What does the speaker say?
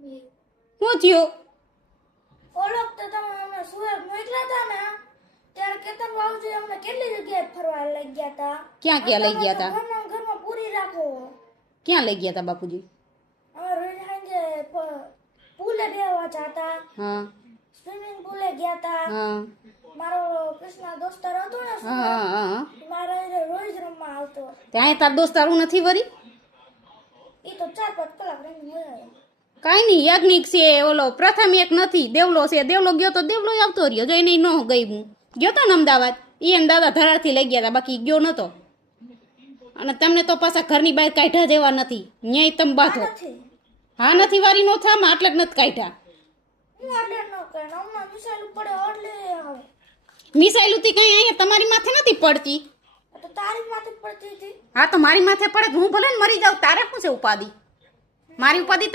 શું થયું? ઓલો તો તમે અમને સુરત મોકલ્યા હતા ને ત્યારે કેતન બાબુજી અમને કેટલી જગ્યાએ ફરવા લઈ ગયા હતા. ક્યાં લઈ ગયા હતા? ઘરમાં પૂરી રાખો. ક્યાં લઈ ગયા હતા બાપુજી? અમે રોજ સાંજે પુલે બેવા જતા. હા સ્વિમિંગ પુલે ગયા હતા. હા મારો કૃષ્ણ દોસ્તાર હતો ને હા મારો રોજ રમવા આવતો. ત્યાં તાર દોસ્તારું નથી વરી? એ તો 4-5 કલાક રમીને મજા આવે. કાંઈ નહીં, યજ્ઞિક છે, ઓલો પ્રથમ એક નથી, દેવલો છે, દેવલો ગયો તો દેવલો આવતો રહ્યો, જો એને ન ગઈ. હું ગયો તો ને અમદાવાદ, એને દાદા ધરાથી લઈ ગયા હતા, બાકી ગયો નતો. અને તમને તો પાછા ઘરની બહાર કાઢ્યા જેવા નથી, ન્યાય તમે બાંધો. હા નથી વારી નો થામાં આટલે જ નથી કાઢ્યા. હું આટલે ન કરે હમણાં મિસાઈલ પડે એટલે આવે. મિસાઈલુથી કઈ અહીંયા તમારી માથે નથી પડતી. તો તારી માથે પડતી હતી. હા તો મારી માથે પડે, હું ભલે ને મરી જાઉં, તારે શું છે ઉપાધિ? મારી ઉપાધિ તારે